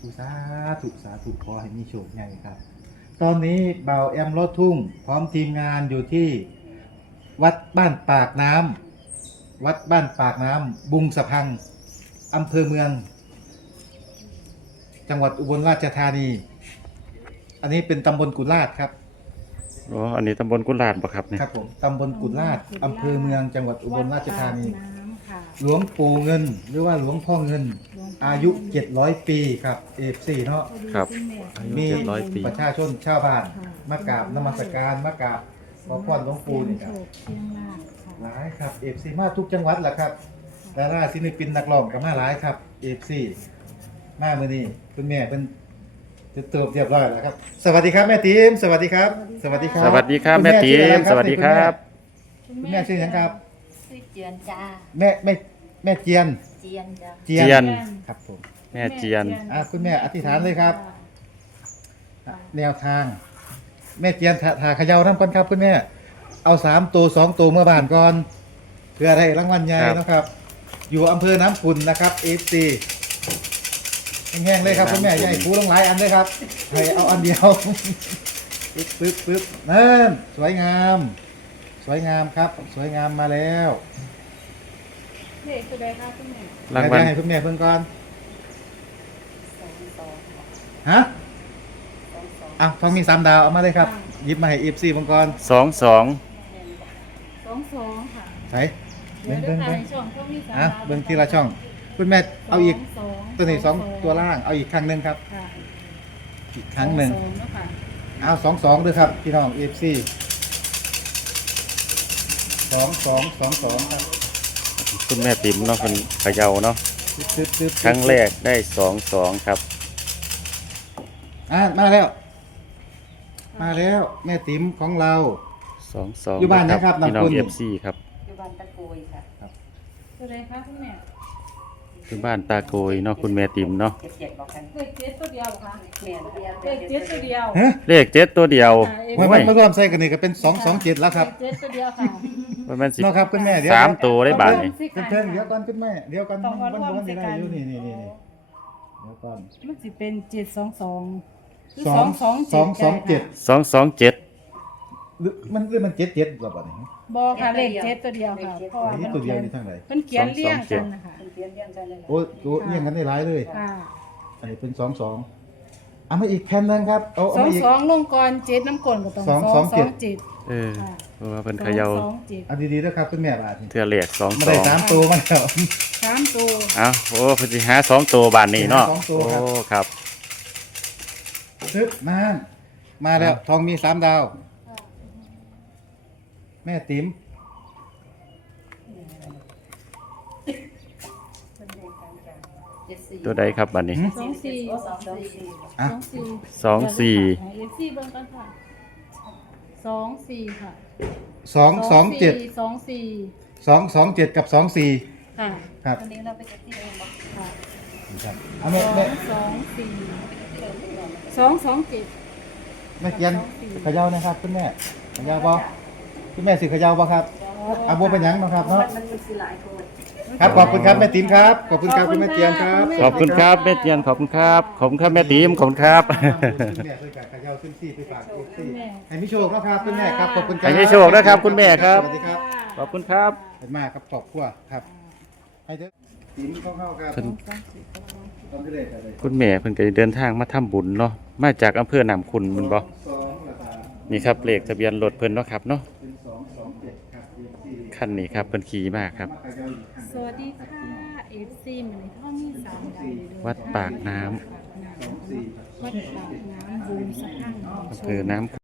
สาธุขอให้มีโชคใหญ่ครับตอนนี้เบาแอมรถทุ่งพร้อมทีมงานอยู่ที่วัดบ้านปากน้ำวัดบ้านปากน้ำบุงสะพังอำเภอเมืองจังหวัดอุบลราชธานี อันนี้เป็นตำบลกุลาดครับอ๋ออันนี้ตำบลกุลาดบ่ครับเนี่ยครับผมตำบลกุลาดอำเภอเมืองจังหวัดอุบลราชธานีวัดปกน้ำค่ะหลวงปู่เงินหรือว่าหลวงพ่อเงิน อายุ700 ปีครับเนาะครับอายุมี 700 ปีประชาชนชาวบ้านมากราบนมัสการมากราบขอพรหลวงปู่นี่ครับเชียงรายค่ะหลายครับมาทุกจังหวัดแหละครับดาราศิลปินนักร้องก็มาหลายครับมามื้อนี้คุณแม่เป็นจะเติบเรียบร้อยแล้วครับสวัสดีครับแม่ติ๋มสวัสดีครับ สวัสดีครับสวัสดีครับแม่ติ๋มสวัสดีครับคุณแม่ชื่อหยังครับชื่อเจียนจ้าแม่เจียนเจียนจ้าเจียนครับผมแม่เจียนคุณแม่อธิษฐานเลยครับ แนวทาง แม่เจียนถาเขย่าน้ำก่อนครับคุณแม่เอา3 ตัว2 ตัวเมื่อบานก่อนเพื่อได้รางวัลใหญ่ครับนะครับ อยู่อำเภอน้ำขุ่นนะครับ FC แห้งๆเลยครับคุณแม่ใหญ่ปูลงหลายอันเลยครับให้เอาอันเดียว ปึ๊บนั่นสวยงาม สวยงามครับ สวยงามมาแล้วเลขตัวใดคะคุณแม่รางวัลให้คุณแม่เพิ่งก่อน 22 ฮะอ่ะฟังมี3 ดาวเอามาเลยครับหยิบมาให้ FC เพิ่งก่อน 22 22ค่ะใส่เดี๋ยวเบิ้งจะเบิ้งถ่ายช่องเขามีสามอ่ะดาวเบิ้งทีละช่อง คุณแม่เอาอีกสองตัวนี้2 ตัวล่างเอาอีกครั้งหนึ่งครับค่ะอีกครั้งหนึ่งสอแล้วค่ะเอา2 ด้วยครับพี่น้อง FC 2 ครับคุณแม่ติ๋มเนาะเพิ่นเขย่าเนาะตึ๊บครั้งแรกได้22ครับมาแล้ว มาแล้วแม่ติ๋มของเรา 22 อยู่บ้านนะครับพี่น้อนำคุงณ FC ครับอยู่บ้านตะโกยค่ะตัวใดคะคุณแม่คือบ้านตาโกยเนาะคุณแม่ติ๋มเนาะเจ็ดบอกกันเลขเจ็ดตัวเดียวเหรอคะแม่นเรียนเลขเจ็ดตัวเดียวฮะเลข7ตัวเดียวมันโอ้ยมารวมใส่กันนี่ก็เป็น227แล้วครับเลขเจ็ดตัวเดียวค่ะมันเป็นสิเนาะครับคุณแม่เดี๋ยว 3ตัวได้บาทนี่เพิ่งเดี๋ยวก่อนคุณแม่เดี๋ยวก่อนต้องมันรวมจะสิได้กันอยู่นี่เดี๋ยวก่อนมันสิเป็น722หรือ 227 227 หรือมัน77กว่าบ่นี่บอค่ะเลขเจ็ดตัวเดียวค่ะเพราะว่าอันนี้ตัวเดียวนี่ทางไหนเพิ่นเขียนเรียงกันนะคะเป็นเรียนเรียนกันเลยโอ้ตัวเรียงกันได้หลายเลยค่ะอันนี้เป็น22เอามาอีกแผ่นนึงครับเอาสองมาอีกสองลงก่อนเจ็ดน้ำกลนก็ต้อง 227 เออค่ะเพราะว่าเพิ่นเขย่า 227 เอาดีๆด้วยครับคุณแม่บาทนี่เทื่อเลขมาได้3 ตัวมาแล้ว 3ตัวเอ้าโอ้เพิ่นสิหา2ตัวบาทนี้เนาะหา2ตัวโอ้ครับครับซึบมาแล้วทองมี3 ดาว แม่ติ๋มตัวใดครับบาทนี้ 24 อ่ะ 24เอฟซีเบิ่งกันค่ะ24ค่ะ 227 24 227กับ24 ค่ะครับวันนี้เราไปเก็บที่เองบอกค่ะครับเอาแม่ 224 227 แม่เกียนเขย่านะครับคุณแม่เขย่าบ่คุณแม่สิเขย่าบ่ครับเอาบ่เป็นหยังบ่ครับเนาะมันมีสิหลายคนครับขอบคุณครับแม่ติ๋มครับขอบคุณครับคุณแม่เจียนครับขอบคุณครับแม่เตียนขอบคุณครับขอบคุณครับแม่ติ๋มขอบคุณครับคุณแม่เคยกับเขย่าซิมซี่ไปฝากเอฟซีให้มีโชคนะครับคุณแม่ครับขอบคุณครับให้มีโชคนะครับคุณแม่ครับสวัสดีครับขอบคุณครับเป็นมากครับขอบคุณครับให้เด้อติ๋มเข้าๆครับเพิ่นต้องที่เลยเลยคุณแม่เพิ่นก็เดินทางมาทำบุญเนาะมาจากอำเภอหนามขุนแมันบ่ 2ราคานี่ครับเลขทะเบียนรถเพิ่นเนาะครับเนาะเป็น227ครับเอฟซีคันนี้ครับเพิ่นขี่มาครับมาเขย่าอีกครั้งสวัสดีค่ะเอฟซีเหมือนท่อมี3ดาววัดปากน้ำวัดปากน้ำบุญสะพังอำเภอน้ำ